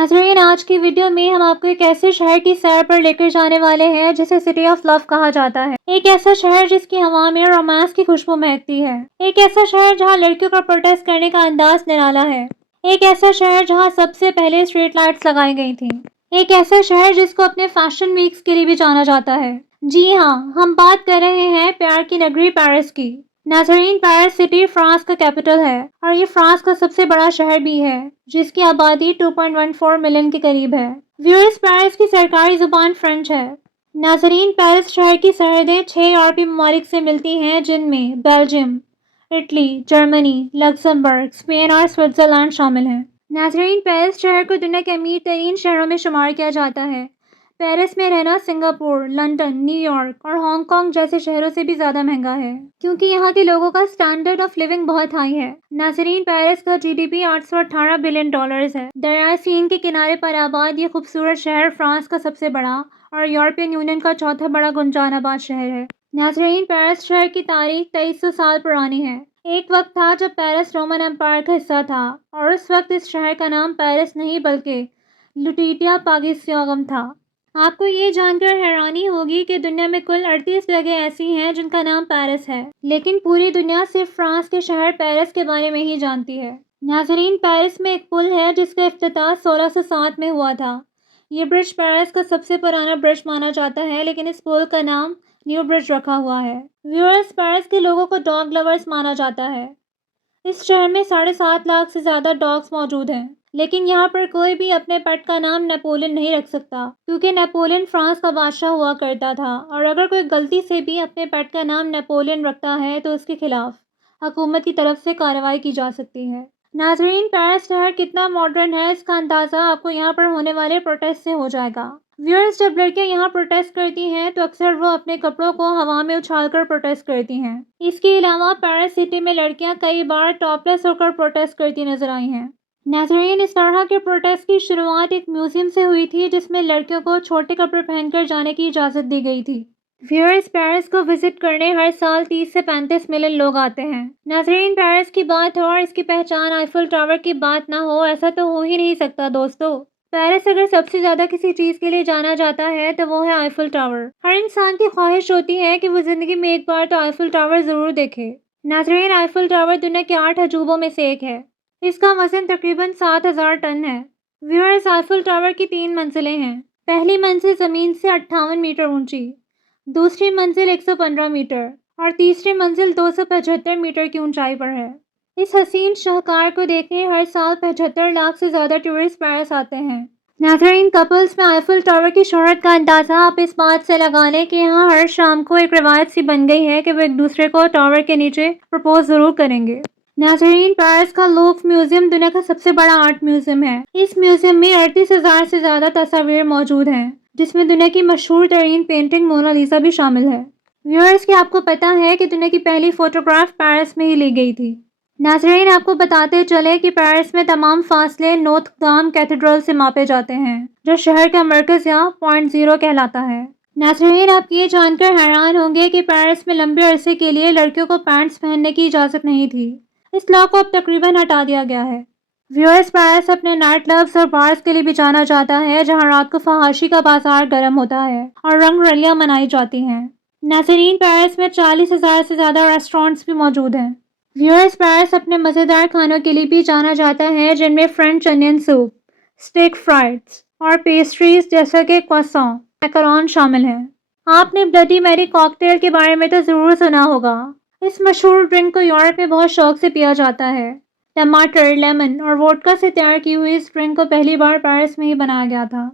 नाज़रीन, आज की वीडियो में हम आपको एक ऐसे शहर की सैर पर लेकर जाने वाले हैं जिसे सिटी ऑफ लव कहा जाता है। एक ऐसा शहर जिसकी हवा में रोमांस की खुशबू महकती है। एक ऐसा शहर जहां लड़कियों का प्रोटेस्ट करने का अंदाज निराला है। एक ऐसा शहर जहां सबसे पहले स्ट्रीट लाइट्स लगाई गई थी। एक ऐसा शहर जिसको अपने फैशन वीक्स के लिए भी जाना जाता है। जी हाँ, हम बात कर रहे हैं प्यार की नगरी पेरिस की। नाज़रीन, पेरिस सिटी फ्रांस का कैपिटल है और ये फ्रांस का सबसे बड़ा शहर भी है जिसकी आबादी 2.14 मिलियन के करीब है। व्यूअर्स, पेरिस की सरकारी जुबान फ्रेंच है। नाज़रीन, पेरिस शहर की सरहदें 6 यूरोपीय ममालिक से मिलती हैं जिनमें Belgium, Italy, Germany, Luxembourg, Spain और स्विट्जरलैंड शामिल हैं। नाज़रीन, पेरिस शहर को दुनिया के अमीर तरीन शहरों में शुमार किया जाता है। पेरिस में रहना सिंगापुर, लंदन, न्यूयॉर्क और हांगकांग जैसे शहरों से भी ज़्यादा महंगा है क्योंकि यहाँ के लोगों का स्टैंडर्ड ऑफ लिविंग बहुत हाई है। नाज़रीन, पेरिस का जीडीपी 818 बिलियन डॉलर्स है। दरियाए सीन के किनारे पर आबाद ये खूबसूरत शहर फ्रांस का सबसे बड़ा और यूरोपियन यूनियन का चौथा बड़ा गुंजान आबाद शहर है। नाज़रीन, पेरिस शहर की तारीख 2300 साल पुरानी है। एक वक्त था जब पेरिस रोमन एम्पायर का हिस्सा था और उस वक्त इस शहर का नाम पेरिस नहीं बल्कि लुटिटिया पागिस्योगम था। आपको ये जानकर हैरानी होगी कि दुनिया में कुल 38 जगह ऐसी हैं जिनका नाम पेरिस है, लेकिन पूरी दुनिया सिर्फ फ्रांस के शहर पेरिस के बारे में ही जानती है। नाज़रीन, पेरिस में एक पुल है जिसका इफ्तिताह 1607 में हुआ था। ये ब्रिज पेरिस का सबसे पुराना ब्रिज माना जाता है, लेकिन इस पुल का नाम न्यू ब्रिज रखा हुआ है। व्यूअर्स, पेरिस के लोगों को डॉग लवर्स माना जाता है। इस शहर में 7.5 लाख से ज़्यादा डॉग्स मौजूद हैं, लेकिन यहाँ पर कोई भी अपने पेट का नाम नेपोलियन नहीं रख सकता क्योंकि नेपोलियन फ्रांस का बादशाह हुआ करता था और अगर कोई गलती से भी अपने पेट का नाम नेपोलियन रखता है तो उसके खिलाफ हुकूमत की तरफ से कार्रवाई की जा सकती है। नाज़रीन, पेरिस शहर कितना मॉडर्न है इसका अंदाज़ा आपको यहाँ पर होने वाले प्रोटेस्ट से हो जाएगा। व्यूअर्स, जब लड़कियां यहाँ प्रोटेस्ट करती हैं तो अक्सर वो अपने कपड़ों को हवा में उछालकर प्रोटेस्ट करती हैं। इसके अलावा पेरिस सिटी में लड़कियां कई बार टॉपलेस होकर प्रोटेस्ट करती नजर आई हैं। नाज़रीन, इस तरह के प्रोटेस्ट की शुरुआत एक म्यूजियम से हुई थी जिसमें लड़कियों को छोटे कपड़े पहनकर जाने की इजाज़त दी गई थी। व्यूअर्स, पेरिस को विजिट करने हर साल 30 से 35 मिलियन लोग आते हैं। नाज़रीन, पेरिस की बात हो और इसकी पहचान आईफल टावर की बात ना हो, ऐसा तो हो ही नहीं सकता दोस्तों। पेरिस अगर सबसे ज़्यादा किसी चीज़ के लिए जाना जाता है तो वो है आईफल टावर। हर इंसान की ख्वाहिश होती है कि वो ज़िंदगी में एक बार तो आईफल टावर ज़रूर देखे। नाज़रीन, आईफल टावर दुनिया के 8 अजूबों में से एक है। इसका वजन तकरीबन 7000 टन है। व्यूअर्स, आईफल टावर की 3 मंजिलें हैं। पहली मंजिल ज़मीन से 58 मीटर ऊंची, दूसरी मंजिल 115 मीटर और तीसरी मंजिल 275 मीटर की ऊंचाई पर है। इस हसीन शाहकार को देखने हर साल 75 लाख से ज़्यादा टूरिस्ट पेरिस आते हैं। नाज़रीन, कपल्स में आईफल टावर की शोहरत का अंदाज़ा आप इस बात से लगा लें कि यहाँ हर शाम को एक रिवायत सी बन गई है कि वो एक दूसरे को टावर के नीचे प्रपोज ज़रूर करेंगे। नाज़रीन, पेरिस का लूव्र म्यूजियम दुनिया का सबसे बड़ा आर्ट म्यूजियम है। इस म्यूजियम में 38,000 से ज़्यादा तस्वीरें मौजूद हैं, जिसमें दुनिया की मशहूर तरीन पेंटिंग मोनालिसा भी शामिल है। व्यूअर्स, क्या आपको पता है कि दुनिया की पहली फोटोग्राफ पेरिस में ही ली गई थी? नाज़रीन, आपको बताते चले कि पेरिस में तमाम फासले नोत्र दाम कैथेड्रल से मापे जाते हैं, जो शहर का मरकज़ या पॉइंट ज़ीरो कहलाता है। नाज़रीन, आप ये जानकर हैरान होंगे कि पेरिस में लंबे अरसे के लिए लड़कियों को पैंट्स पहनने की इजाज़त नहीं थी। इस लॉ को अब तकरीबन हटा दिया गया है। व्यूअर्स, पेरिस अपने नाइट क्लब्स और बार्स के लिए भी जाना जाता है, जहां रात को फहाशी का बाजार गर्म होता है और रंग रलियां मनाई जाती हैं। नाज़रीन, पेरिस में 40,000 से ज़्यादा रेस्टोरेंट्स भी मौजूद हैं। व्यूअर्स, पेरिस अपने मज़ेदार खानों के लिए भी जाना जाता है, जिनमें French onion soup, stick Freud's और पेस्ट्रीज जैसे कि क्रोइसॉन, मैकरोन शामिल हैं। आपने ब्लडी मैरी कॉकटेल के बारे में तो ज़रूर सुना होगा। इस मशहूर ड्रिंक को यूरोप में बहुत शौक से पिया जाता है। टमाटर, लेमन और वोडका से तैयार की हुई इस ड्रिंक को पहली बार पेरिस में ही बनाया गया था।